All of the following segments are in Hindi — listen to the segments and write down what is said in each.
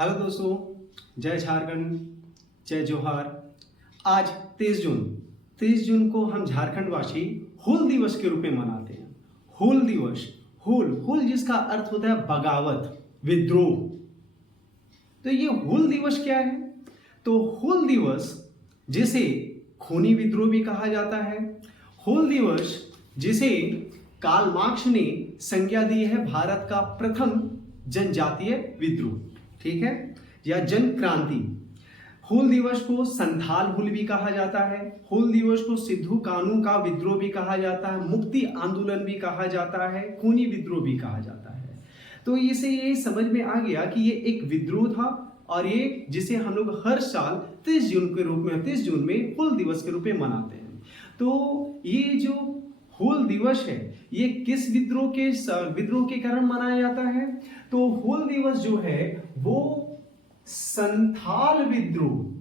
हेलो दोस्तों, जय झारखंड, जय जोहार। आज 23 जून को हम झारखंड वासी हूल दिवस के रूप में मनाते हैं। हूल दिवस, हूल जिसका अर्थ होता है बगावत, विद्रोह। तो ये हूल दिवस क्या है? तो हूल दिवस जिसे खूनी विद्रोह भी कहा जाता है, हूल दिवस जिसे कार्ल मार्क्स ने संज्ञा दी है भारत का प्रथम जनजातीय विद्रोह, ठीक है, या जन क्रांति। हूल दिवस को संथाल हूल भी कहा जाता है, हूल दिवस को सिद्धू कानू का विद्रोह भी कहा जाता है, मुक्ति आंदोलन भी कहा जाता है, खूनी विद्रोह भी कहा जाता है। तो इसे ये समझ में आ गया कि ये एक विद्रोह था और ये जिसे हम लोग हर साल 30 जून के रूप में 30 जून में हूल दिवस के रूप में मनाते हैं। तो ये जो हूल दिवस है ये किस विद्रोह के कारण मनाया जाता है? तो हूल दिवस जो है वो संथाल विद्रोह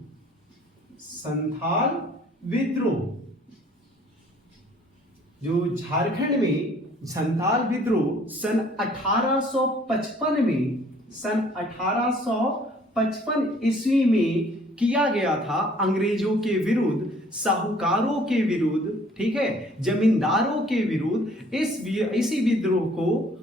जो झारखंड में संथाल विद्रोह सन 1855 ईस्वी में किया गया था अंग्रेजों के विरुद्ध, साहूकारों के विरुद्ध, ठीक है, जमींदारों के विरुद्ध।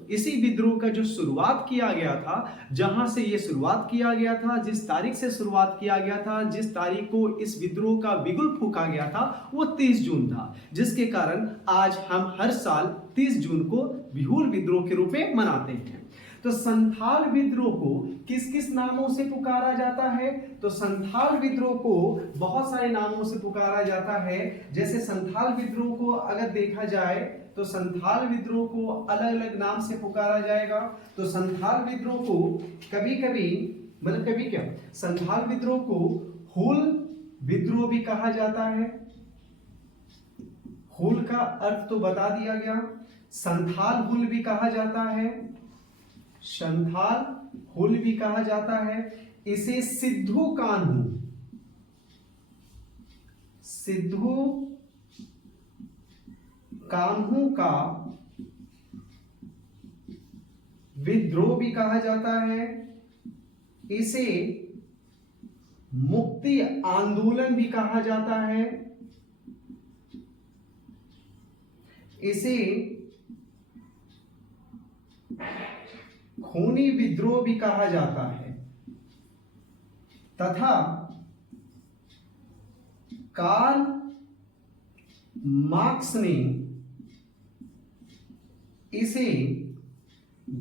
इसी विद्रोह का जो शुरुआत किया गया था, जहां से ये शुरुआत किया गया था, जिस तारीख से शुरुआत किया गया था, जिस तारीख को इस विद्रोह का बिगुल फूंका गया था, वो 30 जून था, जिसके कारण आज हम हर साल 30 जून को हूल विद्रोह के रूप में मनाते हैं। तो संथाल विद्रोह को किस किस नामों से पुकारा जाता है? तो संथाल विद्रोह को बहुत सारे नामों से पुकारा जाता है। जैसे संथाल विद्रोह को अगर देखा जाए तो संथाल विद्रोह को अलग अलग नाम से पुकारा जाएगा। तो संथाल विद्रोह को कभी संथाल विद्रोह को हूल विद्रोह भी कहा जाता है। हूल का अर्थ तो बता दिया गया। संथाल हूल भी कहा जाता है, संथाल हूल भी कहा जाता है। इसे सिद्धू कान्हू का विद्रोह भी कहा जाता है। इसे मुक्ति आंदोलन भी कहा जाता है। इसे खूनी विद्रोह भी कहा जाता है तथा कार्ल मार्क्स ने इसे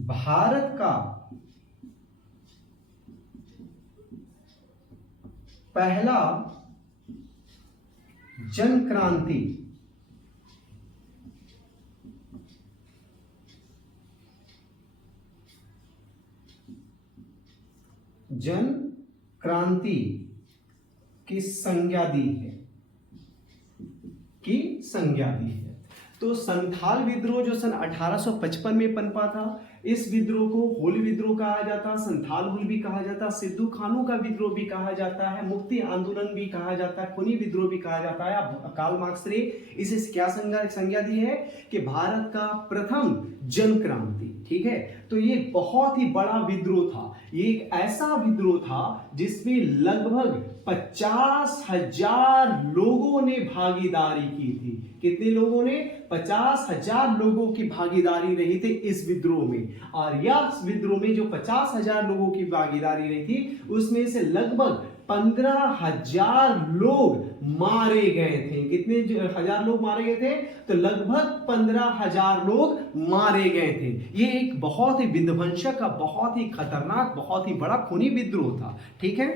भारत का पहला जन क्रांति की संज्ञा दी है। तो संथाल विद्रोह जो सन 1855 में पनपा था, इस विद्रोह को हूल विद्रोह कहा जाता, संथाल हूल भी कहा जाता, सिद्धू कानू का विद्रोह भी कहा जाता है, मुक्ति आंदोलन भी कहा जाता है, खूनी विद्रोह भी कहा जाता है। कार्ल मार्क्स ने इसे क्या संज्ञा दी है कि भारत का प्रथम जन क्रांति, ठीक है। तो ये बहुत ही बड़ा विद्रोह था। ये एक ऐसा विद्रोह था जिसमें लगभग 50,000 लोगों ने भागीदारी की थी। कितने लोगों ने? 50,000 लोगों की भागीदारी रही थी इस विद्रोह में। और यह विद्रोह में जो 50,000 लोगों की भागीदारी रही थी, उसमें से लगभग 15,000 लोग मारे गए थे। कितने हजार लोग मारे गए थे? तो लगभग 15,000 लोग मारे गए थे। ये एक बहुत ही विध्वंसक का, बहुत ही खतरनाक, बहुत ही बड़ा खूनी विद्रोह था, ठीक है।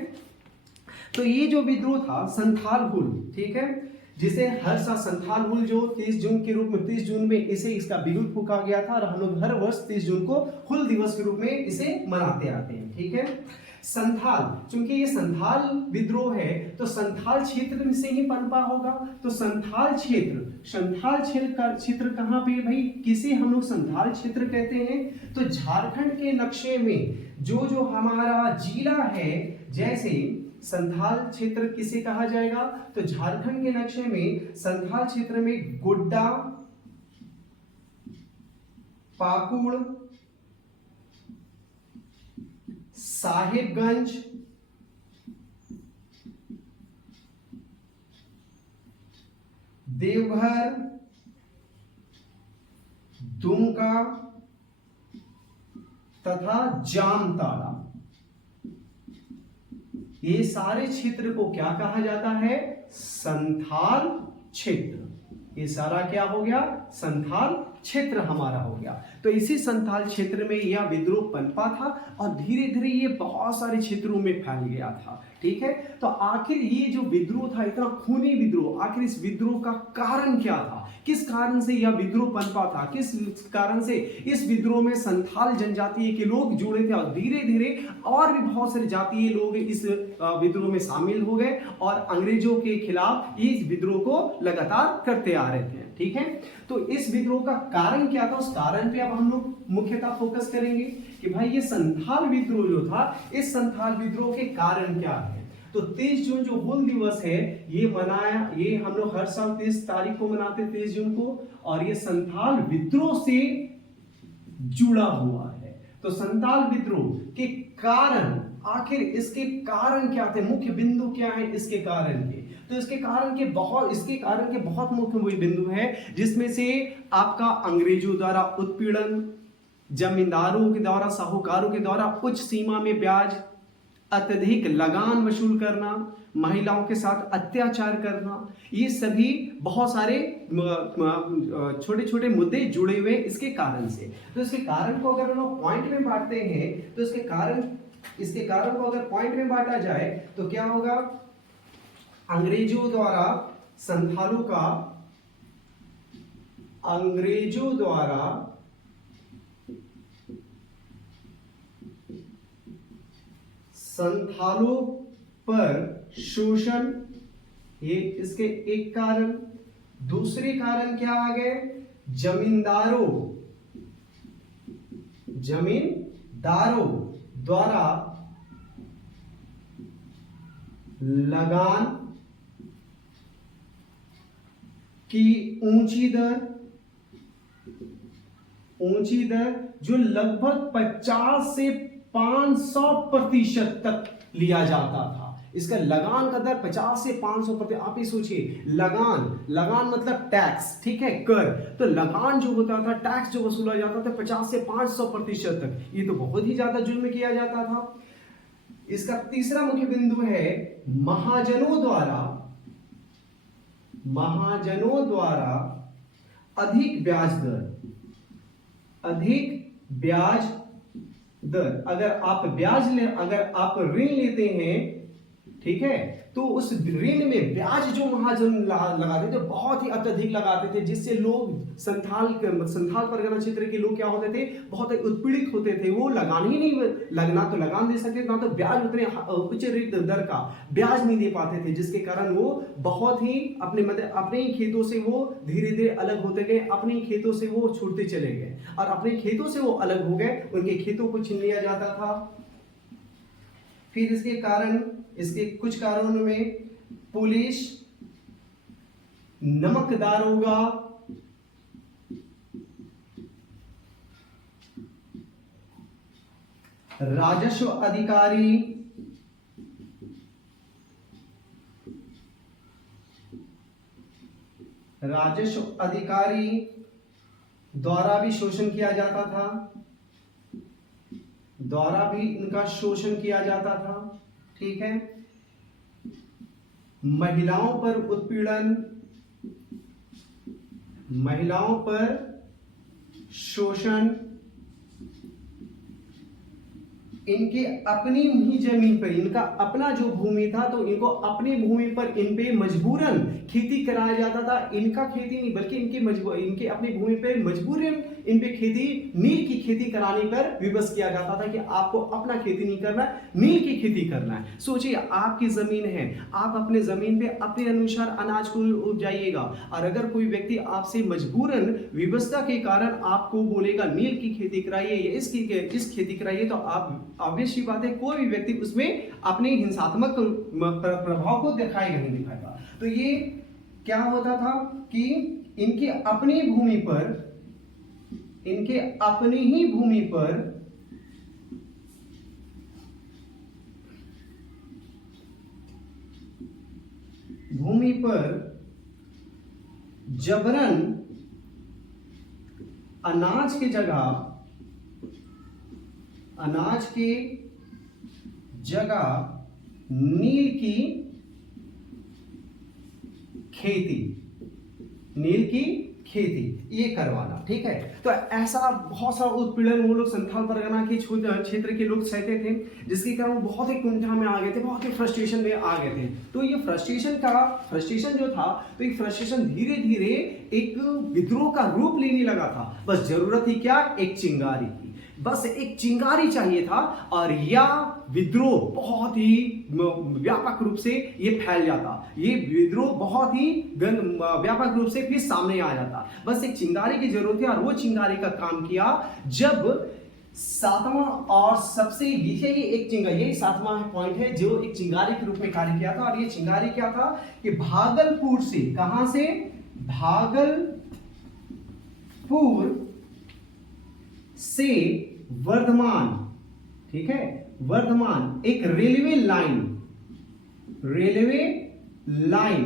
तो ये जो विद्रोह था संथाल हूल, ठीक है, जिसे हर साल संथाल हूल जो 30 जून के रूप में 30 जून में इसे इसका बिगुल फूंका गया था और हम लोग हर वर्ष 30 जून को हूल दिवस के रूप में इसे मनाते आते हैं, ठीक है। संथाल, चूंकि ये संथाल विद्रोह है तो संथाल क्षेत्र से ही पनपा होगा। तो संथाल क्षेत्र कहां पे भाई? किसे हम लोग संथाल क्षेत्र कहते हैं? तो झारखंड के नक्शे में जो हमारा जिला है, जैसे संथाल क्षेत्र किसे कहा जाएगा? तो झारखंड के नक्शे में संथाल क्षेत्र में गोड्डा, पाकुड़, साहिबगंज, देवघर, दुमका तथा जामताड़ा, ये सारे क्षेत्र को क्या कहा जाता है? संथाल क्षेत्र। ये सारा क्या हो गया? संथाल क्षेत्र हमारा हो गया। तो इसी संथाल क्षेत्र में यह विद्रोह पनपा था और धीरे धीरे ये बहुत सारे क्षेत्रों में फैल गया था। ठीक है, तो आखिर ये जो विद्रोह था, इतना खूनी विद्रोह, आखिर इस विद्रोह का कारण क्या था? किस कारण से यह विद्रोह पनपा था? किस कारण से इस विद्रोह में संथाल जनजातीय के लोग जुड़े थे और धीरे धीरे और भी बहुत सारे जातीय लोग इस विद्रोह में शामिल हो गए और अंग्रेजों के खिलाफ इस विद्रोह को लगातार करते आ रहे थे। ठीक है, तो इस विद्रोह का कारण क्या था? उस कारण पे अब हम लोग मुख्यतः फोकस करेंगे कि भाई ये संथाल विद्रोह जो था, इस संथाल विद्रोह के कारण क्या है। तो 23 जून जो हूल दिवस है, ये हम लोग हर साल 23 तारीख को मनाते हैं, 23 जून को, और ये संथाल विद्रोह से जुड़ा हुआ है। तो संथाल विद्रोह के कारण, आखिर इसके कारण क्या थे, मुख्य बिंदु क्या है इसके कारण के? तो इसके कारण के बहुत मुख्य बिंदु है, जिसमें से आपका अंग्रेजों द्वारा उत्पीड़न, जमींदारों के द्वारा, साहूकारों के द्वारा उच्च सीमा में ब्याज, अत्यधिक लगान वसूल करना, महिलाओं के साथ अत्याचार करना, ये सभी बहुत सारे छोटे छोटे मुद्दे जुड़े हुए इसके कारण से। तो इसके कारण को अगर हम लोग पॉइंट में बांटते हैं, तो इसके कारण को अगर पॉइंट में बांटा जाए तो क्या होगा? अंग्रेजों द्वारा संथालों पर शोषण, ये इसके एक कारण। दूसरे कारण क्या आ गए? जमींदारों द्वारा लगान की ऊंची दर जो लगभग 50 से 500% तक लिया जाता था। इसका लगान का दर 50 से 500%। आप ही सोचिए, लगान मतलब टैक्स, ठीक है, कर। तो लगान जो होता था, टैक्स जो वसूला जाता था 50 से 500% तक, ये तो बहुत ही ज्यादा जुल्म किया जाता था। इसका तीसरा मुख्य बिंदु है महाजनों द्वारा अधिक ब्याज दर। अगर आप ऋण लेते हैं, ठीक है, तो उस ऋण में ब्याज जो महाजन लगाते थे, बहुत ही अत्यधिक लगाते थे, जिससे लोग संथाल परगना क्षेत्र के लोग क्या होते थे? बहुत ही उत्पीड़ित होते थे। वो लगान ही नहीं, लगना तो लगान दे सकते, ना तो ब्याज उतने उच्च दर का ब्याज नहीं दे पाते थे, जिसके कारण वो बहुत ही अपने ही खेतों से वो धीरे धीरे अलग होते गए, अपने ही खेतों से वो छूटते चले गए, और अपने खेतों से वो अलग हो गए, उनके खेतों को छीन लिया जाता था। फिर इसके कुछ कारणों में पुलिस, नमक दारोगा, राजस्व अधिकारी, द्वारा भी शोषण किया जाता था, इनका शोषण किया जाता था। ठीक है, महिलाओं पर उत्पीड़न, महिलाओं पर शोषण, इनके अपनी ही जमीन पर, इनका अपना जो भूमि था, तो इनको अपनी भूमि पर इन पे मजबूरन खेती कराया जाता था। इनका खेती नहीं, बल्कि इनके अपनी भूमि पर मजबूरन इन पे नील की खेती कराने पर विवश किया जाता था कि आपको अपना खेती नहीं करना, नील की खेती करना है। सोचिए, आपकी जमीन है, आप अपने जमीन पे अपने अनुसार अनाज को उपजाइएगा, और अगर कोई व्यक्ति आपसे मजबूरन विवशता के कारण आपको बोलेगा नील की खेती कराइए या इस खेती कराइए, तो आप ऑब्वियस सी बात है, कोई भी व्यक्ति उसमें अपने हिंसात्मक प्रभाव को दिखाएगा नहीं दिखाएगा। तो ये क्या होता था कि इनके अपनी ही भूमि पर भूमि पर जबरन अनाज की जगह नील की खेती ये करवाना। ठीक है, तो ऐसा बहुत सारा उत्पीड़न वो लोग संथाल परगना के क्षेत्र के लोग सहते थे, जिसके कारण वो बहुत ही कुंठा में आ गए थे, बहुत ही फ्रस्ट्रेशन में आ गए थे। तो ये फ्रस्ट्रेशन जो था, तो ये फ्रस्ट्रेशन धीरे धीरे एक विद्रोह का रूप लेने लगा था। बस जरूरत ही क्या, एक चिंगारी की, बस एक चिंगारी चाहिए था और यह विद्रोह बहुत ही व्यापक रूप से ये फैल जाता, ये विद्रोह बहुत ही व्यापक रूप से फिर सामने आ जाता। बस एक चिंगारी की जरूरत है और वो चिंगारी का काम किया जब सातवां और सबसे यही सातवां पॉइंट है जो एक चिंगारी के रूप में कार्य किया था। और ये चिंगारी क्या था कि भागलपुर से, कहां से, भागलपुर से वर्धमान, ठीक है, वर्धमान एक रेलवे लाइन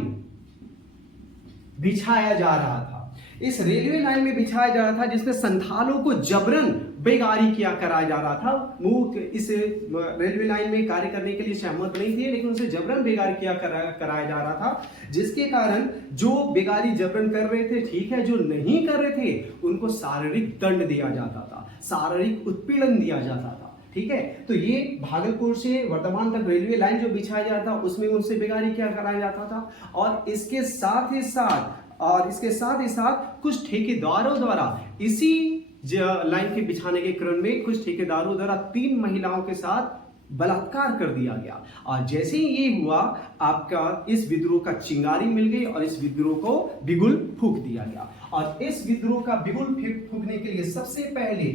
बिछाया जा रहा था। इस रेलवे लाइन में बिछाया जा रहा था जिसमें संथालों को जबरन बेगारी किया कराया जा रहा था। वो इस रेलवे लाइन में कार्य करने के लिए सहमत नहीं थे, लेकिन उनसे जबरन बेगारी किया कराया जा रहा था, जिसके कारण जो बेगारी जबरन कर रहे थे, ठीक है, जो नहीं कर रहे थे उनको शारीरिक दंड दिया जाता था, शारीरिक उत्पीड़न दिया जाता था। ठीक है, तो ये भागलपुर से वर्धमान तक रेलवे लाइन जो बिछाया जाता था उसमें उनसे बेगारी किया कराया जाता था। और इसके साथ ही साथ कुछ ठेकेदारों द्वारा इसी लाइन के बिछाने के क्रम में कुछ ठेकेदारों द्वारा 3 महिलाओं के साथ बलात्कार कर दिया गया। और जैसे ही ये हुआ, आपका इस विद्रोह का चिंगारी मिल गई और इस विद्रोह को बिगुल फूंक दिया गया। और इस विद्रोह का बिगुल फूंकने के लिए सबसे पहले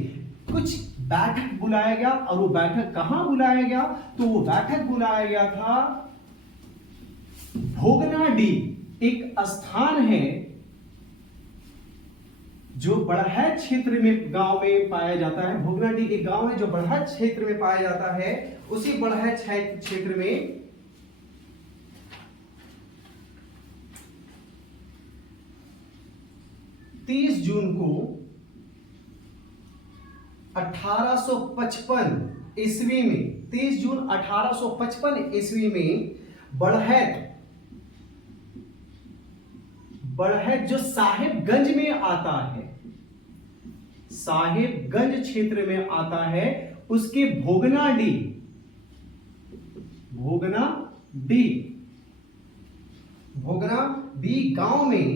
कुछ बैठक बुलाया गया। और वो बैठक कहां बुलाया गया, तो वो बैठक बुलाया गया था भोगनाडीह, एक स्थान है जो बड़हैत क्षेत्र में गांव में पाया जाता है। भोगनाडीह एक गांव है जो बड़हैत क्षेत्र में पाया जाता है। उसी बड़हैत क्षेत्र में 30 जून को 1855 ईस्वी में, 30 जून 1855 ईस्वी में बड़हैत जो साहिबगंज में आता है, साहिबगंज क्षेत्र में आता है, उसके भोगनाडीह गांव में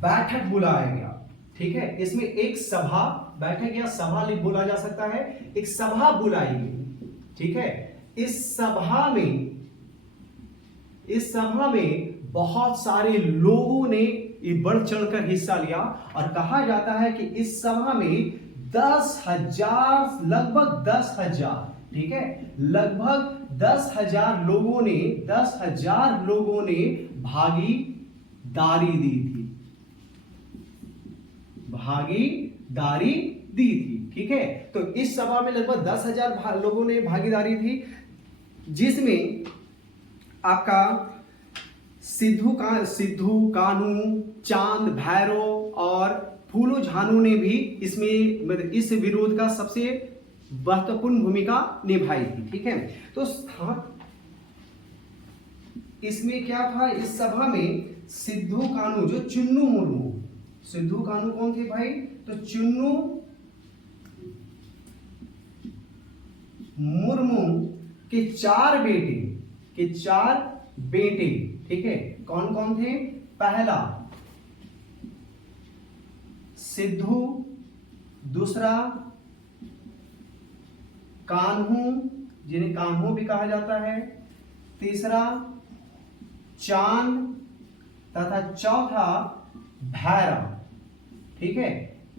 बैठक बुलाया गया। ठीक है, इसमें एक सभा, बैठक या सभा बोला जा सकता है, एक सभा बुलाई गई। ठीक है, इस सभा में बहुत सारे लोगों ने बढ़ चढ़कर हिस्सा लिया। और कहा जाता है कि इस सभा में 10,000, लगभग 10,000, ठीक है, लगभग 10,000 लोगों ने भागीदारी दी थी। ठीक है, तो इस सभा में लगभग 10,000 लोगों ने भागीदारी थी, जिसमें आपका सिद्धू कान्हू, चांद, भैरव और फूलो झानू ने भी इसमें, मतलब इस विरोध का सबसे महत्वपूर्ण भूमिका निभाई थी। ठीक है, तो इसमें क्या था, इस सभा में सिद्धू कान्हू जो चुन्नू मुर्मू, सिद्धू कान्हू कौन थे भाई, तो चुन्नू मुर्मू के 4 बेटे, ठीक है, कौन कौन थे, पहला सिद्धू, दूसरा कान्हू, जिन्हें कान्हू भी कहा जाता है, तीसरा चांद तथा चौथा भैरव। ठीक है,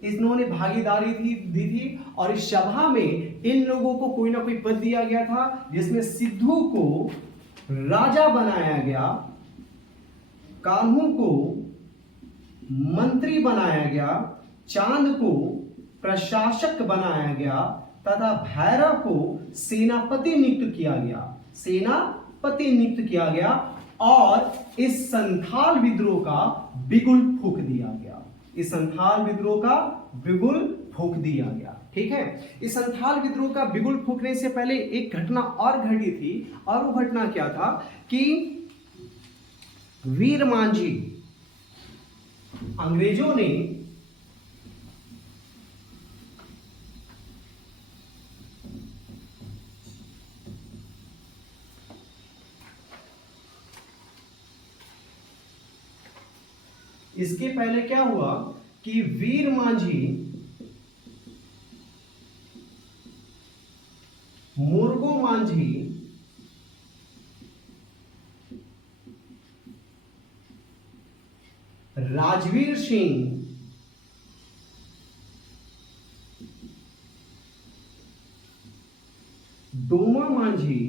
इन्होंने भागीदारी दी थी। और इस सभा में इन लोगों को कोई ना कोई पद दिया गया था, जिसमें सिद्धू को राजा बनाया गया, कान्हू को मंत्री बनाया गया, चांद को प्रशासक बनाया गया तथा भैरव को सेनापति नियुक्त किया गया। पति नियुक्त किया गया और इस संथाल विद्रोह का बिगुल फूंक दिया गया। इस संथाल विद्रोह का बिगुल फूंक दिया गया। ठीक है, इस संथाल विद्रोह का बिगुल फूंकने से पहले एक घटना और घटी थी, और वो घटना क्या था कि वीर मांझी, अंग्रेजों ने इसके पहले क्या हुआ कि वीर मांझी मुर्गो मांझी राजवीर सिंह डोमा मांझी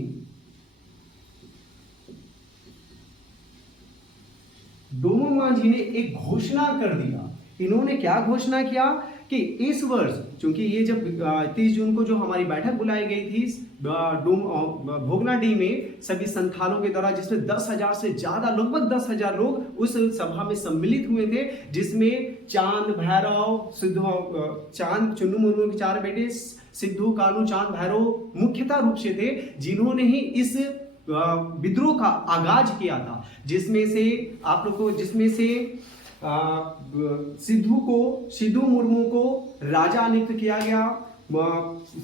ने एक घोषणा कर दिया। इन्होंने क्या घोषणा किया कि इस वर्ष, चूंकि ये जब 30 जून को जो हमारी बैठक बुलाई गई थी भोगनाडीह में सभी संथालों के द्वारा, जिसमें 10,000 से ज्यादा, लगभग 10,000 लोग उस सभा में सम्मिलित हुए थे, जिसमें चांद, भैरव, चांद, चुन्नू मुर्मू के 4 बेटे, सिद्धू, कानू, चांद, भैरव मुख्यतः रूप से थे, जिन्होंने ही इस विद्रोह का आगाज किया था। जिसमें से आप लोग को, जिसमें से सिद्धू मुर्मू को राजा नियुक्त किया गया,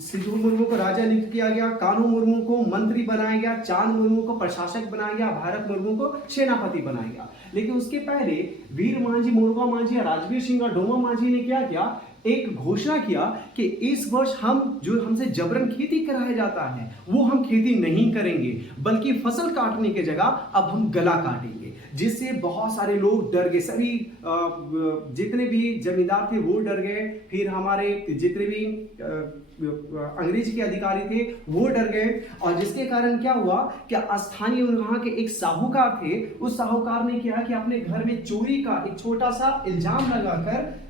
सिद्धू मुर्मू को राजा नियुक्त किया गया, कानू मुर्मू को मंत्री बनाया गया, चांद मुर्मू को प्रशासक बनाया गया, भारत मुर्मू को सेनापति बनाया गया। लेकिन उसके पहले वीर मांझी, मुर्गा मांझी, राजवीर सिंह और डोमा मांझी ने क्या किया, एक घोषणा किया कि इस वर्ष हम, जो हमसे जबरन खेती कराया जाता है, वो हम खेती नहीं करेंगे, बल्कि फसल काटने की जगह अब हम गला काटेंगे। जिससे बहुत सारे लोग डर गए, सभी जितने भी जमींदार थे वो डर गए, फिर हमारे जितने भी अंग्रेज के अधिकारी थे वो डर गए। और जिसके कारण क्या हुआ कि स्थानीय वहां के एक साहूकार थे, उस साहूकार ने क्या कि अपने घर में चोरी का एक छोटा सा इल्जाम लगाकर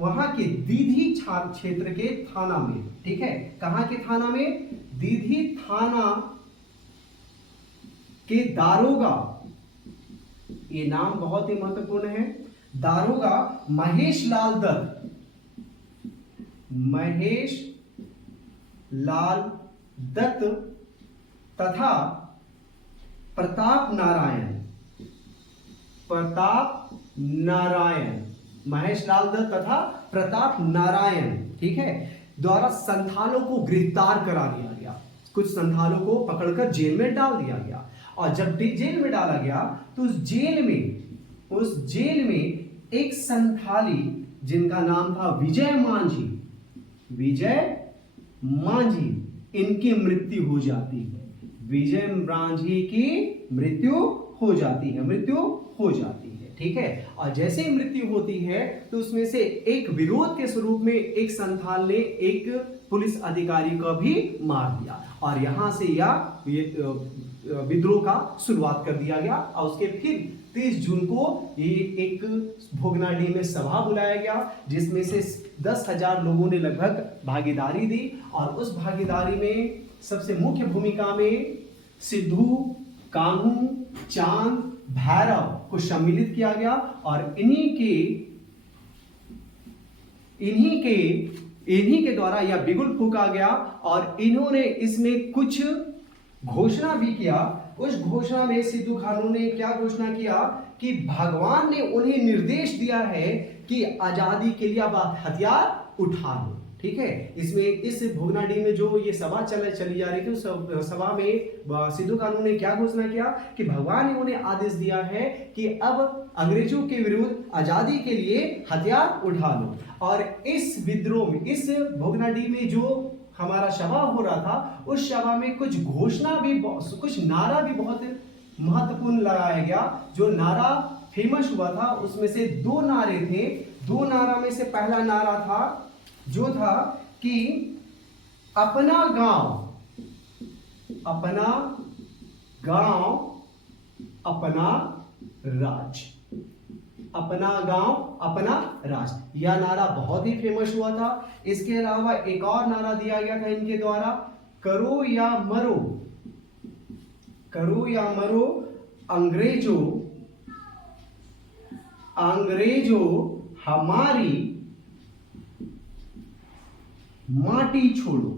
वहां के दीधी क्षेत्र के थाना में, ठीक है, कहां के थाना में, दीधी थाना के दारोगा, ये नाम बहुत ही महत्वपूर्ण है, दारोगा महेश लाल दत्त, महेश लाल दत्त तथा प्रताप नारायण, महेश लाल दत्त तथा प्रताप नारायण, ठीक है, द्वारा संथालों को गिरफ्तार करा दिया गया। कुछ संथालों को पकड़कर जेल में डाल दिया गया। और जब जेल में डाला गया तो उस जेल में एक संथाली जिनका नाम था विजय मांझी, इनकी मृत्यु हो जाती है। विजय मांझी की मृत्यु हो जाती है, ठीक है। और जैसे ही मृत्यु होती है तो उसमें से एक विरोध के स्वरूप में एक संथाल ने एक पुलिस अधिकारी को भी मार दिया, और यहां से यह विद्रोह का शुरुआत कर दिया गया। और उसके फिर 30 जून को ये एक भोगनाडीह में सभा बुलाया गया, जिसमें से 10,000 लोगों ने लगभग भागीदारी दी। और उस भागीदारी में सबसे मुख्य भूमिका में सिद्धू, कान्हू, चांद, भैरव को सम्मिलित किया गया। और इन्हीं के द्वारा यह बिगुल फूंका गया। और इन्होंने इसमें कुछ घोषणा भी किया। उस घोषणा में सिद्धू कान्हू ने क्या घोषणा किया कि भगवान ने उन्हें निर्देश दिया है कि आजादी के लिए अब हथियार उठा लो, ठीक है। इसमें इस भोगनाडीह में जो ये सभा चली जा रही थी, उस सभा में सिद्धू कान्हू ने क्या घोषणा किया कि भगवान ने उन्हें आदेश दिया है कि अब अंग्रेजों के विरुद्ध आजादी के लिए हथियार उठा लो। और इस विद्रोह में, इस भोगनाडीह में जो हमारा सभा हो रहा था, उस सभा में कुछ नारा भी बहुत महत्वपूर्ण लगाया गया। जो नारा फेमस हुआ था उसमें से 2 नारे थे। 2 नारा में से पहला नारा था जो था कि अपना गांव अपना राज, अपना गांव अपना राज, यह नारा बहुत ही फेमस हुआ था। इसके अलावा एक और नारा दिया गया था इनके द्वारा, करो या मरो करो या मरो, अंग्रेजों अंग्रेजों हमारी माटी छोड़ो,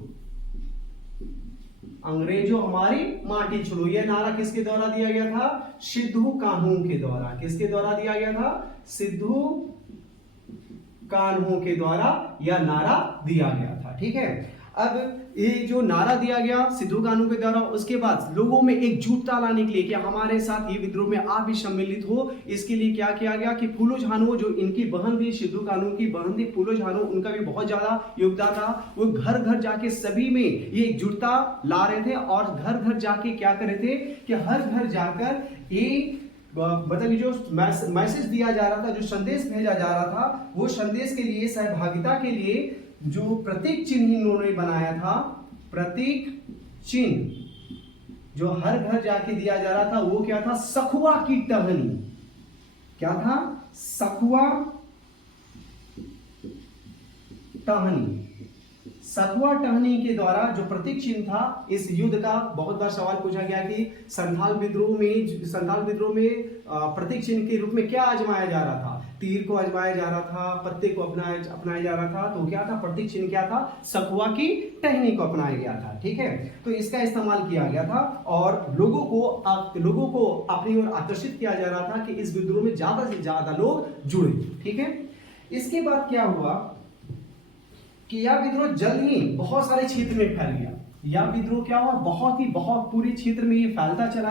अंग्रेजों हमारी माटी छोड़ो। यह नारा किसके द्वारा दिया गया था? सिद्धू कान्हू के द्वारा। किसके द्वारा दिया गया था? सिद्धू कान्हू के द्वारा यह नारा दिया गया था। ठीक है, अब ये जो नारा दिया गया सिद्धू कान्हू के द्वारा, उसके बाद लोगों में एकजुटता लाने के लिए कि हमारे साथ ये विद्रोह में आप भी सम्मिलित हो, इसके लिए क्या किया गया कि फूलो झानो, जो इनकी बहन थी, सिद्धू कान्हू की बहन थी फूलो झानो, उनका भी बहुत ज्यादा योगदान था। वो घर घर जाके सभी में ये एकजुटता ला रहे थे और घर घर जाके क्या कर रहे थे कि हर घर जाकर ये मतलब जो मैसेज दिया जा रहा था, जो संदेश भेजा जा रहा था, वो संदेश के लिए, सहभागिता के लिए जो प्रतीक चिन्ह इन्होंने बनाया था, प्रतीक चिन्ह जो हर घर जाके दिया जा रहा था, वो क्या था? सखुआ की टहनी। क्या था? सखुआ टहनी। सखुआ टहनी के द्वारा जो प्रतीक चिन्ह था, इस युद्ध का बहुत बार सवाल पूछा गया कि संथाल विद्रोह में प्रतीक चिन्ह के रूप में क्या आजमाया जा रहा था? तीर को आजमाया जा रहा था, पत्ते को अपनाया जा रहा था, तो क्या था? प्रतीक चिन्ह क्या था? सखुआ की टहनी को अपनाया गया था। ठीक है, तो इसका इस्तेमाल किया गया था और लोगों को अपनी ओर आकर्षित किया जा रहा था कि इस विद्रोह में ज्यादा से ज्यादा लोग जुड़े। ठीक है, इसके बाद क्या हुआ कि यह विद्रोह जल्द ही बहुत सारे क्षेत्र में फैल गया। यह विद्रोह क्या हुआ? बहुत पूरे क्षेत्र में ये फैलता चला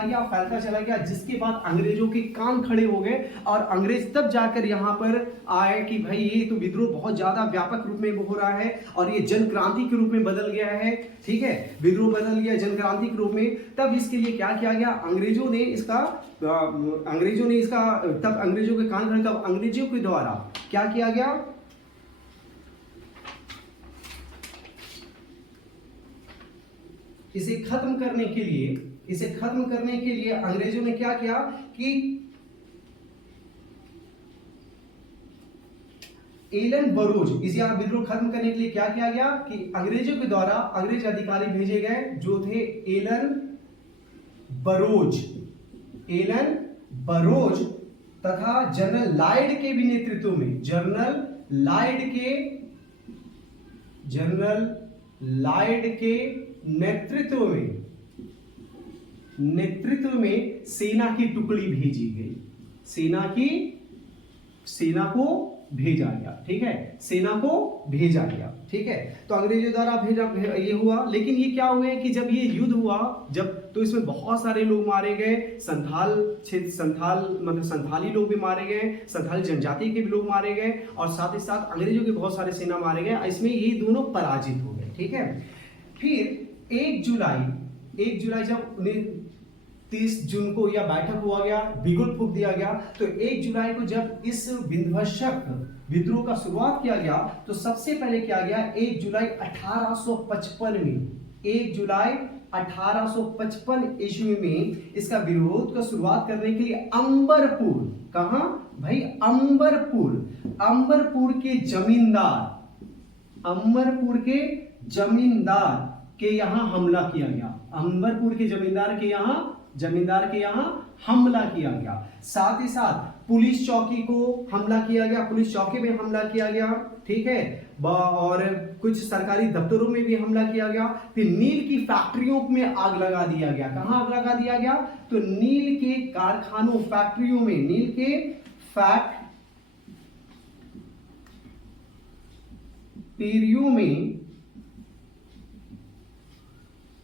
गया, जिसके बाद अंग्रेजों के कान खड़े हो गए और अंग्रेज तब जाकर यहाँ पर आए कि भाई ये तो विद्रोह बहुत ज्यादा व्यापक रूप में हो रहा है और ये जन क्रांति के रूप में बदल गया है। ठीक है, विद्रोह बदल गया जन क्रांति के रूप में। तब इसके लिए क्या किया गया? अंग्रेजों ने इसका तब अंग्रेजों के कान खड़े, तब अंग्रेजों के द्वारा क्या किया गया? इसे खत्म करने के लिए अंग्रेजों ने क्या किया कि एलन बरोज, इसे विद्रोह खत्म करने के लिए क्या किया गया कि अंग्रेजों के द्वारा अंग्रेज अधिकारी भेजे गए जो थे एलन बरोज तथा जनरल लाइड के भी नेतृत्व में, जनरल लाइड के नेतृत्व में सेना की टुकड़ी भेजी गई। सेना को भेजा गया। ठीक है, सेना को भेजा गया। ठीक है, तो अंग्रेजों द्वारा ये हुआ। लेकिन ये क्या हुआ कि जब ये युद्ध हुआ, तो इसमें बहुत सारे लोग मारे गए, संथाली लोग भी मारे गए, संथाली जनजाति के भी लोग मारे गए और साथ ही साथ अंग्रेजों के बहुत सारे सेना मारे गए। इसमें ये दोनों पराजित हो गए। ठीक है, फिर 1 जुलाई जब 30 जून को यह बैठक हुआ गया, बिगुल फूंक दिया गया, तो 1 जुलाई को जब इस विध्वंसक विद्रोह का शुरुआत किया गया, तो सबसे पहले क्या गया? 1 जुलाई 1855 में, 1 जुलाई 1855 ईस्वी में इसका विरोध का शुरुआत करने के लिए अंबरपुर, कहां भाई? अंबरपुर के यहां हमला किया गया। अंबरपुर के जमींदार के यहां हमला किया गया। साथ ही साथ पुलिस चौकी को हमला किया गया, पुलिस चौकी में हमला किया गया। ठीक है, और कुछ सरकारी दफ्तरों में भी हमला किया गया। फिर नील की फैक्ट्रियों में आग लगा दिया गया। कहां आग लगा दिया गया? तो नील के कारखानों, फैक्ट्रियों में, नील के फैक्ट्रियों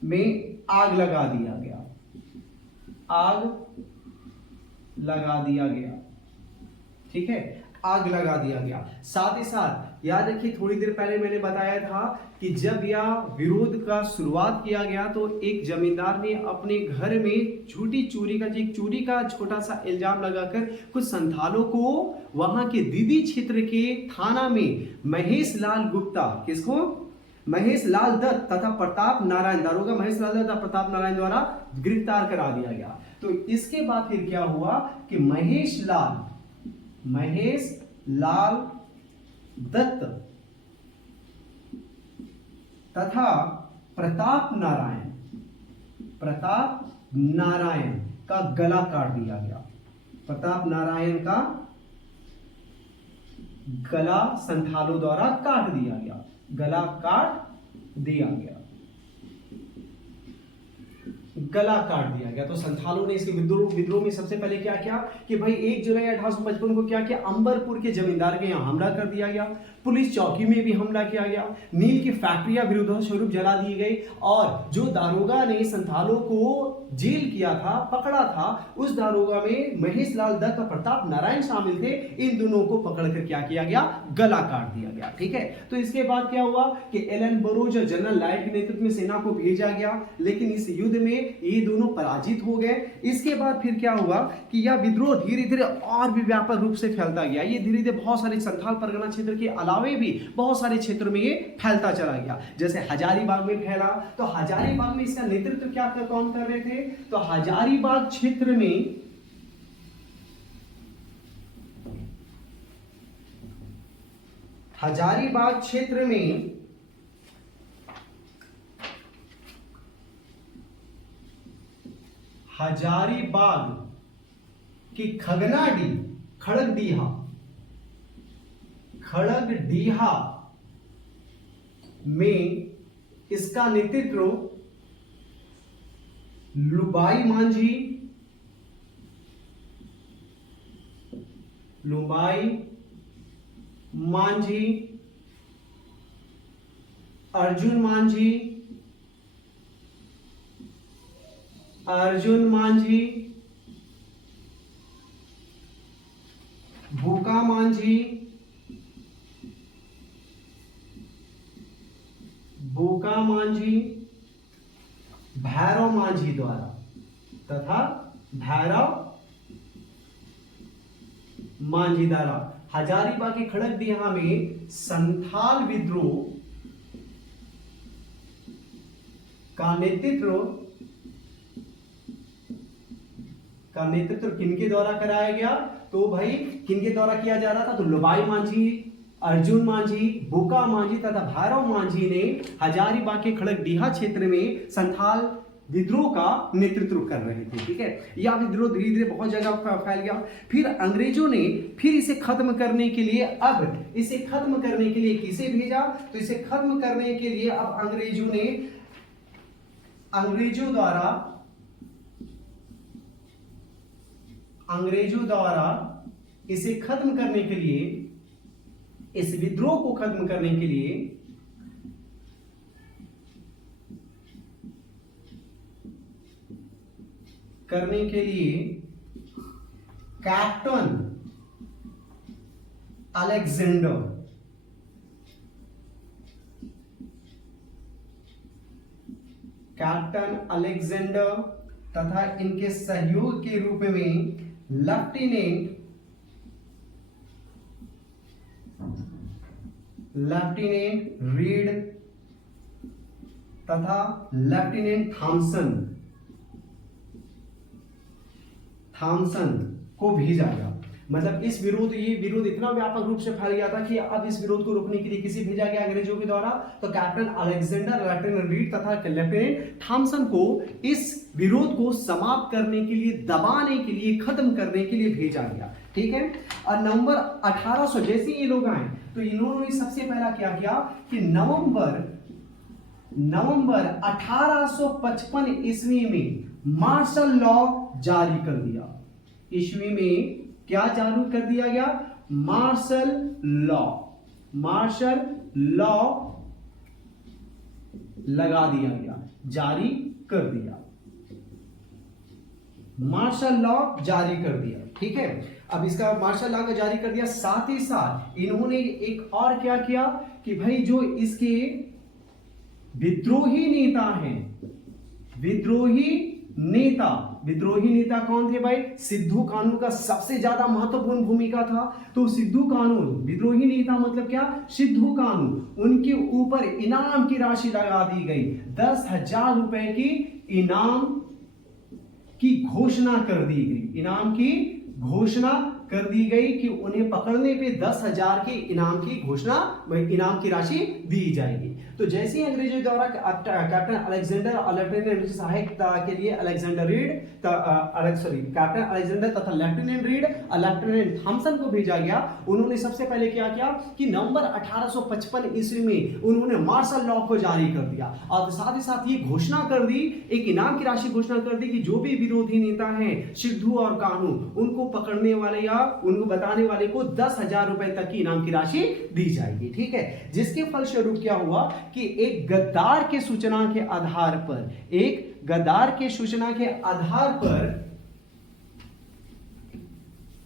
में आग लगा दिया गया। ठीक है, आग लगा दिया गया। साथ ही साथ याद रखिए, थोड़ी देर पहले मैंने बताया था कि जब यह विरोध का शुरुआत किया गया तो एक जमींदार ने अपने घर में चोरी का छोटा सा इल्जाम लगाकर कुछ संथालों को वहां के दीदी क्षेत्र के थाना में महेश लाल गुप्ता, किसको? महेश लाल दत्त तथा प्रताप नारायण, दारोगा महेश लाल दत्त तथा प्रताप नारायण द्वारा गिरफ्तार करा दिया गया। तो इसके बाद फिर क्या हुआ कि महेश लाल दत्त तथा प्रताप नारायण का गला काट दिया गया। प्रताप नारायण का गला संथालों द्वारा काट दिया गया, गला काट दिया गया, गला काट दिया गया। तो संथालों ने इसके विद्रोह में सबसे पहले क्या किया कि भाई 1 जुलाई 1855 को क्या किया, अंबरपुर के जमींदार के यहाँ हमला कर दिया गया, पुलिस चौकी में भी हमला किया गया, नील की फैक्ट्रियां विरोध स्वरूप जला दी गई, और जो दारोगा ने संथालों को जेल किया था, पकड़ा था, उस दारोगा में महेश लाल दत्त और प्रताप नारायण शामिल थे। इन दोनों को पकड़कर क्या किया गया, गला काट दिया गया। ठीक है, तो इसके बाद क्या हुआ कि एलन बरोज और जनरल लाइट के नेतृत्व में सेना को भेजा गया, लेकिन इस युद्ध में ये दोनों पराजित हो गए। इसके बाद फिर क्या हुआ कि यह विद्रोह धीरे धीरे और भी व्यापक रूप से फैलता गया। ये धीरे धीरे बहुत सारे संथाल परगना क्षेत्र के अलावे भी बहुत सारे क्षेत्रों में ये फैलता चला गया। जैसे हजारीबाग में फैला, तो हजारीबाग में इसका नेतृत्व क्या कौन कर रहे थे, तो हजारीबाग क्षेत्र में हजारीबाग क्षेत्र में हजारीबाग की खड़गडीहा में इसका नेतृत्व लुबाई मांझी, अर्जुन मांझी, भूका मांझी, भैरव मांझी द्वारा तथा भैरव मांझी द्वारा हजारीबाग के खड़गडीहा में संथाल विद्रोह का नेतृत्व किनके द्वारा कराया गया, तो भाई किनके द्वारा किया जा रहा था, तो लुबाई मांझी, अर्जुन मांझी, भूका मांझी तथा भैरव मांझी ने हजारीबाग के खड़गडीहा क्षेत्र में संथाल विद्रोह का नेतृत्व कर रहे थे। ठीक है, यह विद्रोह धीरे धीरे बहुत जगह फैल गया। फिर अंग्रेजों ने फिर इसे खत्म करने के लिए किसे भेजा, तो इसे खत्म करने के लिए अब अंग्रेजों द्वारा इसे खत्म करने के लिए, इस विद्रोह को खत्म करने के लिए कैप्टन अलेक्जेंडर तथा इनके सहयोग के रूप में लेफ्टिनेंट रीड तथा लेफ्टिनेंट थॉमसन को भेजा गया। मतलब ये विरोध इतना व्यापक रूप से फैल गया था कि अब इस विरोध को रोकने के लिए किसे भेजा गया अंग्रेजों के द्वारा, तो कैप्टन अलेक्जेंडर, लेफ्टिनेंट रीड तथा लेफ्टिनेंट थॉमसन को इस विरोध को समाप्त करने के लिए, दबाने के लिए, खत्म करने के लिए भेजा गया। ठीक है, और नवंबर 1800 जैसे ये लोग आए तो इन्होंने सबसे पहला क्या किया कि नवंबर 1855 ईस्वी में मार्शल लॉ जारी कर दिया। ईस्वी में क्या चालू कर दिया गया, मार्शल लॉ लगा दिया गया, जारी कर दिया, मार्शल लॉ जारी कर दिया। ठीक है, अब इसका मार्शल लॉ का जारी कर दिया। साथ ही साथ इन्होंने एक और क्या किया कि भाई जो इसके विद्रोही कौन थे भाई, सिद्धू कानू का सबसे ज्यादा महत्वपूर्ण भूमिका था। तो सिद्धू कानू विद्रोही नेता मतलब क्या, सिद्धू कानू, उनके ऊपर इनाम की राशि लगा दी गई, 10,000 रुपए की इनाम की घोषणा कर दी गई, इनाम की घोषणा कर दी गई कि उन्हें पकड़ने पे 10,000 के इनाम की राशि दी जाएगी। तो जैसे ही अंग्रेजों द्वारा कैप्टन अलेक्जेंडर और लेफ्टिनेंट सहायता के लिए अलेक्जेंडर रीड कैप्टन अलेक्जेंडर तथा लेफ्टिनेंट रीड और लेफ्टिनेंट थॉमसन को भेजा गया, उन्होंने सबसे पहले क्या किया कि नवंबर 1855 ईस्वी में उन्होंने मार्शल लॉ को जारी कर दिया और साथ ही साथ ये घोषणा कर दी, एक इनाम की राशि घोषणा कर दी कि जो भी विरोधी नेता हैं सिद्धू और कान्हू, उनको पकड़ने वाले या उनको बताने वाले को 10,000 रुपए तक की इनाम की राशि दी जाएगी। ठीक है, जिसके फलस्वरूप क्या हुआ कि एक गद्दार के सूचना के आधार पर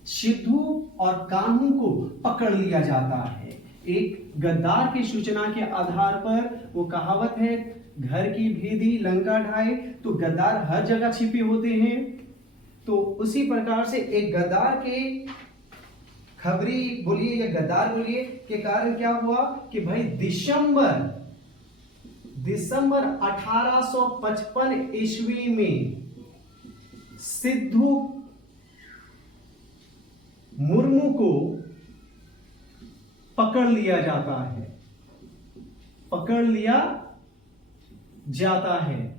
सिद्धू और कान्हू को पकड़ लिया जाता है। एक गद्दार की सूचना के आधार पर, वो कहावत है घर की भेदी लंका ढाए, तो गद्दार हर जगह छिपे होते हैं। तो उसी प्रकार से एक गद्दार के खबरी बोलिए या गद्दार बोलिए के कारण क्या हुआ कि भाई दिसंबर 1855 ईस्वी में सिद्धू मुर्मू को पकड़ लिया जाता है,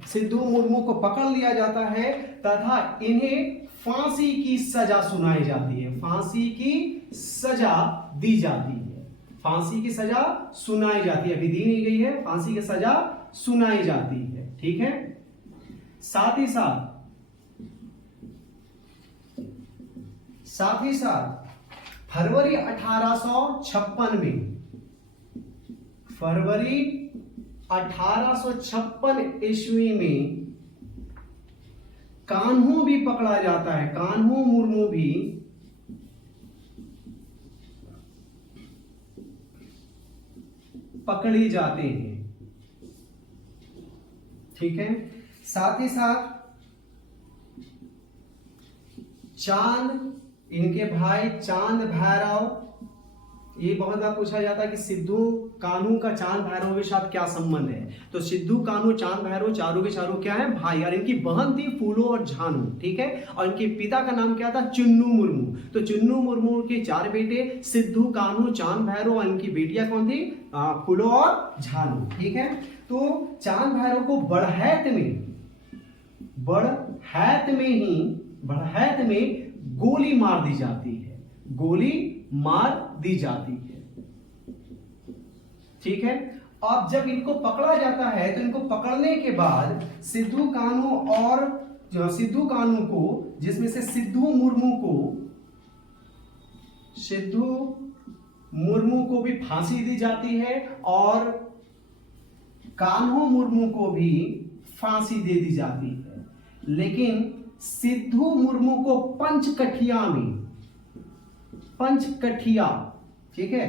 सिद्धू मुर्मू को पकड़ लिया जाता है तथा इन्हें फांसी की सजा सुनाई जाती है, फांसी की सजा दी जाती है, फांसी की सजा सुनाई जाती है, अभी दी नहीं गई है, फांसी की सजा सुनाई जाती है। ठीक है, साथ ही साथ फरवरी 1856 ईस्वी में कान्हू भी पकड़ा जाता है, कान्हू मुर्मू भी पकड़े जाते हैं। ठीक है, साथ ही साथ इनके भाई चांद भैरव, ये बहुत बार पूछा जाता है कि सिद्धू कान्हू का चांद भैरव के साथ क्या संबंध है। तो सिद्धू कान्हू चांद भैरव चारों के चारों क्या है, भाई। और इनकी बहन थी फूलो और झानू। ठीक है, और इनके पिता का नाम क्या था, चुन्नू मुर्मू। तो चुन्नू मुर्मू के 4 बेटे सिद्धू कान्हू चांद भैरव, और इनकी बेटियां कौन थी, फूलो और झानू। ठीक है, तो चांद भैरव को बड़हैत में गोली मार दी जाती है, ठीक है। अब जब इनको पकड़ा जाता है तो इनको पकड़ने के बाद सिद्धू कान्हू को, जिसमें से सिद्धू मुर्मू को भी फांसी दी जाती है और कान्हू मुर्मू को भी फांसी दे दी जाती है। लेकिन सिद्धू मुर्मू को पंचकठिया, ठीक है,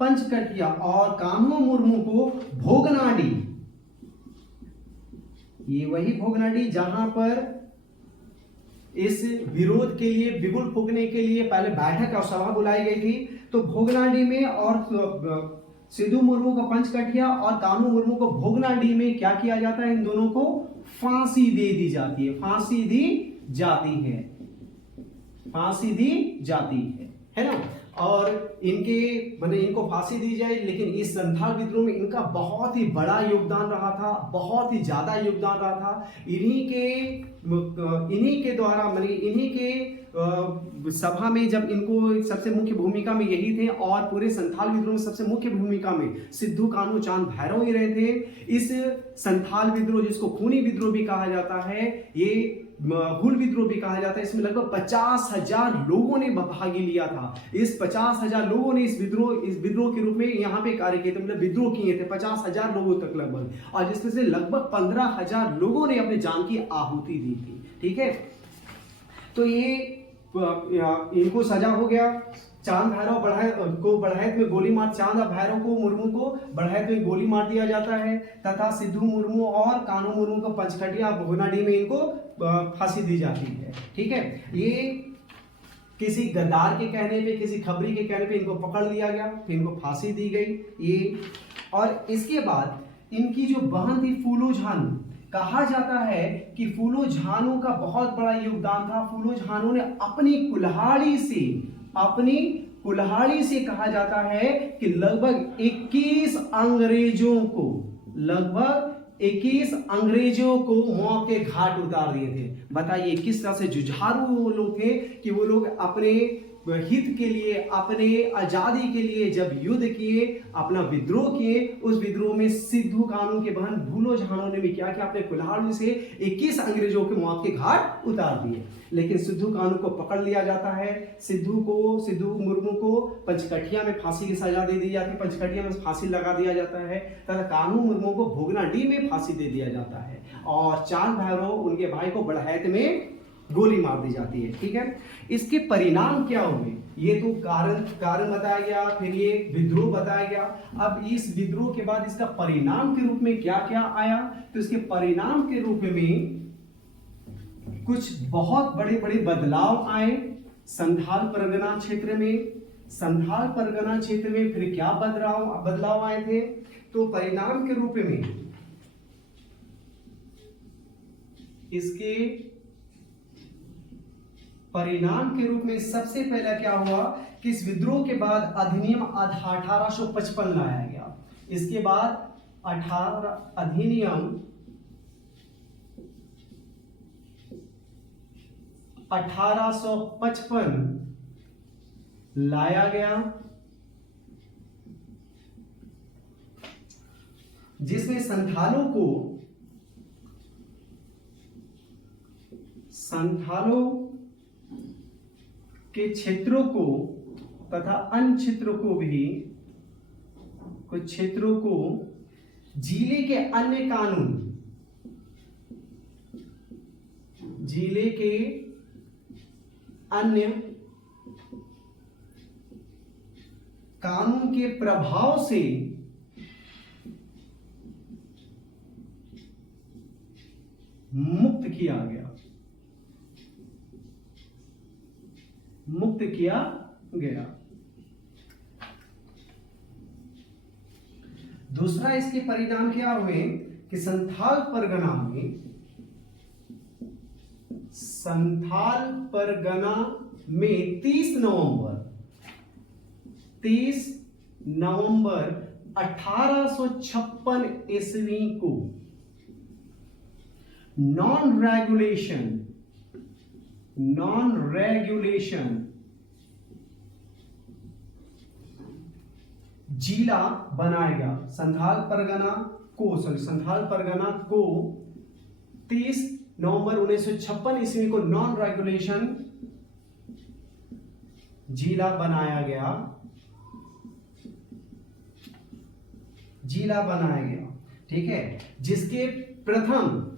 पंचकठिया और कान्हू मुर्मू को भोगनाडी, ये वही भोगनाडी जहां पर इस विरोध के लिए, बिगुल फूंकने के लिए पहले बैठक और सभा बुलाई गई थी। तो भोगनाडी में और सिद्धू मुर्मू को पंचकठिया और कान्हू मुर्मू को भोगनाडी में क्या किया जाता है, इन दोनों को फांसी दे दी जाती है, फांसी दी जाती है ना। और इनको फांसी दी जाए, लेकिन इस संथाल विद्रोह में इनका बहुत ही बड़ा योगदान रहा था, बहुत ही ज्यादा योगदान रहा था। इन्हीं के द्वारा इन्हीं के सभा में जब इनको सबसे मुख्य भूमिका में यही थे, और पूरे संथाल विद्रोह में सबसे मुख्य भूमिका में सिद्धू कान्हू चांद भैरव ही रहे थे। इस संथाल विद्रोह, जिसको खूनी विद्रोह भी कहा जाता है, ये हुल विद्रोह भी कहा जाता है, इसमें लगभग 50,000 लोगों ने भाग लिया था। इस 50,000 लोगों ने इस विद्रोह के रूप में यहाँ पे कार्य किए थे, मतलब विद्रोह किए थे 50,000 लोगों तक लगभग, और जिसमें से लगभग 15,000 लोगों ने अपने जान की आहुति दी थी। ठीक है, तो ये इनको सजा हो गया। चांद भैरव बड़हैत में गोली मार, चांद भैरव को मुर्मू को बड़हैत में गोली मार दिया जाता है, तथा सिद्धू मुर्मू और कान्हू मुर्मू को पंचकठिया भोगनाडी में इनको फांसी दी जाती है। ठीक है, ये किसी गद्दार के कहने पे, किसी खबरी के कहने पे इनको पकड़ लिया गया, फिर इनको फांसी दी गई। ये और इसके बाद इनकी जो बहन थी फूलो झानू, कहा जाता है कि फूलो झानू का बहुत बड़ा योगदान था। फूलो झानू ने अपनी कुल्हाड़ी से कहा जाता है कि लगभग 21 अंग्रेजों को, लगभग 21 अंग्रेजों को मौत के घाट उतार दिए थे। बताइए किस तरह से जुझारू वो लोग थे कि वो लोग अपने हित के लिए, अपने आजादी के लिए जब युद्ध किए, अपना विद्रोह किए, उस विद्रोह में सिद्धू कानू के बहन भूलो जहानों ने भी क्या किया, अपने कुल्हाड़ी से 21 अंग्रेजों के मौत के घाट उतार दिए। लेकिन सिद्धू कानू को पकड़ लिया जाता है। सिद्धू मुर्मू को पंचकठिया में फांसी की सजा दे दी जाती है, पंचकठिया में फांसी लगा दिया जाता है, तथा कानू मुर्मू को भोगनाडीह में फांसी दे दिया जाता है, और चांद भैरव उनके भाई को बड़हैत में गोली मार दी जाती है। ठीक है, इसके परिणाम क्या हुए, ये तो कारण बताया गया, फिर ये विद्रोह बताया गया। अब इस विद्रोह के बाद इसका परिणाम के रूप में क्या क्या आया, तो इसके परिणाम के रूप में कुछ बहुत बड़े बड़े बदलाव आए संथाल परगना क्षेत्र में। संथाल परगना क्षेत्र में फिर क्या बदलाव आए थे, तो परिणाम के रूप में इसके परिणाम के रूप में सबसे पहला क्या हुआ कि इस विद्रोह के बाद अधिनियम 1855 लाया गया। इसके बाद अधिनियम 1855 लाया गया, जिसमें संथालों के क्षेत्रों को तथा अन्य क्षेत्रों को भी, कुछ क्षेत्रों को जिले के अन्य कानून, जिले के अन्य कानून के प्रभाव से मुक्त किया गया, मुक्त किया गया। दूसरा इसके परिणाम क्या हुए कि संथाल परगना में 30 नवंबर 1856 ईस्वी को नॉन रेगुलेशन जिला बनाएगा। संथाल परगना को 30 नवंबर 1956 ईस्वी को नॉन रेगुलेशन जिला बनाया गया, ठीक है। जिसके प्रथम,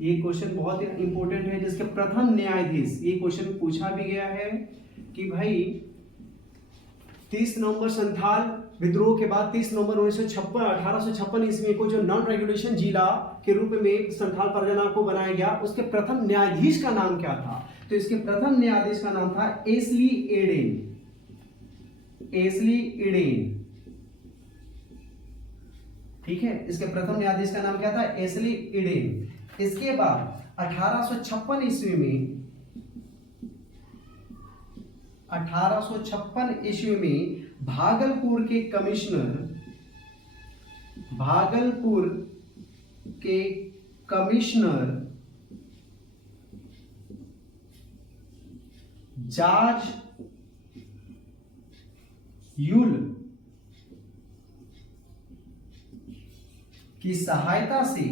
ये क्वेश्चन बहुत ही इंपॉर्टेंट है, जिसके प्रथम न्यायाधीश, ये क्वेश्चन पूछा भी गया है कि भाई 30 नवंबर संथाल विद्रोह के बाद 30 नवंबर 1856 ईस्वी को जो नॉन रेगुलेशन जिला के रूप में संथाल परगना को बनाया गया, उसके प्रथम न्यायाधीश का नाम क्या था, तो इसके प्रथम न्यायाधीश का नाम था एस्ली एडेन, ठीक है। इसके प्रथम न्यायाधीश का नाम क्या था, एस्ली एडेन। इसके बाद 1856 ईस्वी में भागलपुर के कमिश्नर जॉर्ज यूल की सहायता से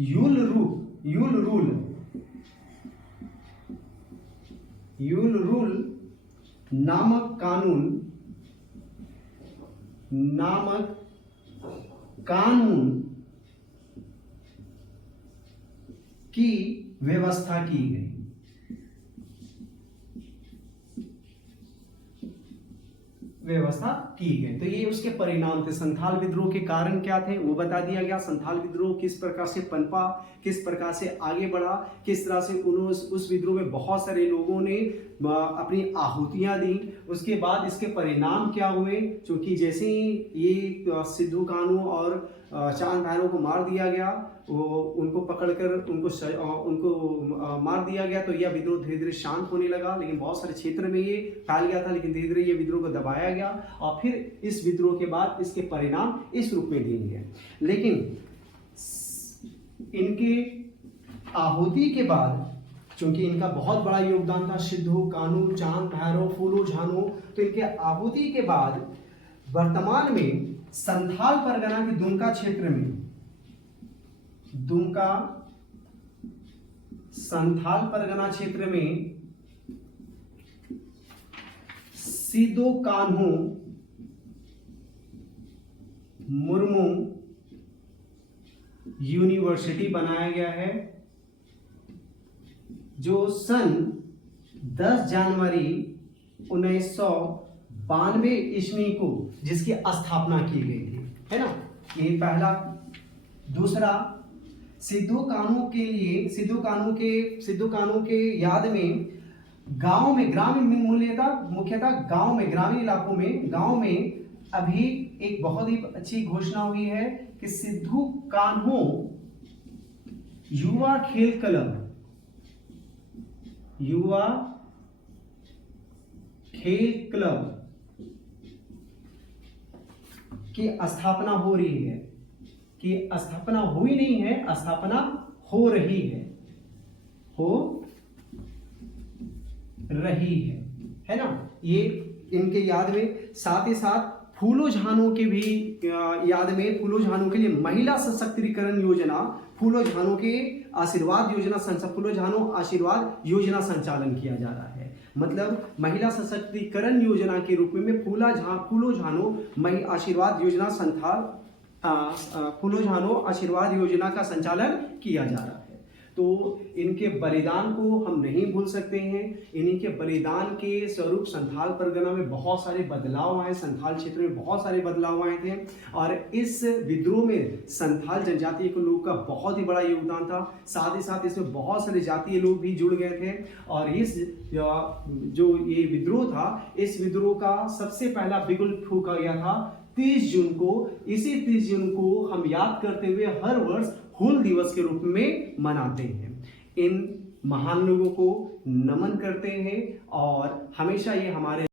यूल रूल नामक कानून की व्यवस्था की गई। तो ये उसके परिणाम थे। संथाल विद्रोह के कारण क्या थे वो बता दिया गया। संथाल विद्रोह किस प्रकार से पनपा, किस प्रकार से आगे बढ़ा, किस तरह से उस विद्रोह में बहुत सारे लोगों ने अपनी आहुतियाँ दी। उसके बाद इसके परिणाम क्या हुए, क्योंकि जैसे ही ये सिद्धू कान्हू और चांद भैरव को मार दिया गया, वो उनको पकड़कर उनको मार दिया गया, तो यह विद्रोह धीरे धीरे शांत होने लगा। लेकिन बहुत सारे क्षेत्र में ये फैल गया था, लेकिन धीरे धीरे ये विद्रोह को दबाया गया और फिर इस विद्रोह के बाद इसके परिणाम इस रूप में दिए गए। लेकिन इनके आहुति के बाद, क्योंकि इनका बहुत बड़ा योगदान था, सिद्धू कान्हू, चांद भैरव, फूलो झानो, तो इनके आहुति के बाद वर्तमान में संथाल परगना के दुमका क्षेत्र में, दुमका संथाल परगना क्षेत्र में सिद्धू कान्हू मुर्मू यूनिवर्सिटी बनाया गया है, जो सन 10 जनवरी 1992 ईस्वी को जिसकी स्थापना की गई थी, है ना। ये पहला। दूसरा, सिद्धू कान्हू के याद में गांव में, ग्रामीण मुख्यतः गांव में, ग्रामीण इलाकों में, गांव में अभी एक बहुत ही अच्छी घोषणा हुई है कि सिद्धू कान्हू युवा खेल क्लब की स्थापना हो रही है, कि स्थापना हुई नहीं है, स्थापना हो रही है ना। ये इनके याद में, साथ ही साथ फूलो झानो के भी याद में, फूलो झानो के लिए महिला सशक्तिकरण योजना, फूलो झानो आशीर्वाद योजना संचालन किया जा रहा है। मतलब महिला सशक्तिकरण योजना के रूप में फूलो झानो आशीर्वाद योजना का संचालन किया जा रहा है। तो इनके बलिदान को हम नहीं भूल सकते हैं। इन्हीं के बलिदान के स्वरूप संथाल परगना में बहुत सारे बदलाव आए, संथाल क्षेत्र में बहुत सारे बदलाव आए थे, और इस विद्रोह में संथाल जनजातीय के लोग का बहुत ही बड़ा योगदान था। साथ ही साथ इसमें बहुत सारे जातीय लोग भी जुड़ गए थे, और इस जो ये विद्रोह था, इस विद्रोह का सबसे पहला बिगुल फूंका गया था 30 जून को। इसी 30 जून को हम याद करते हुए हर वर्ष हूल दिवस के रूप में मनाते हैं। इन महान लोगों को नमन करते हैं, और हमेशा ये हमारे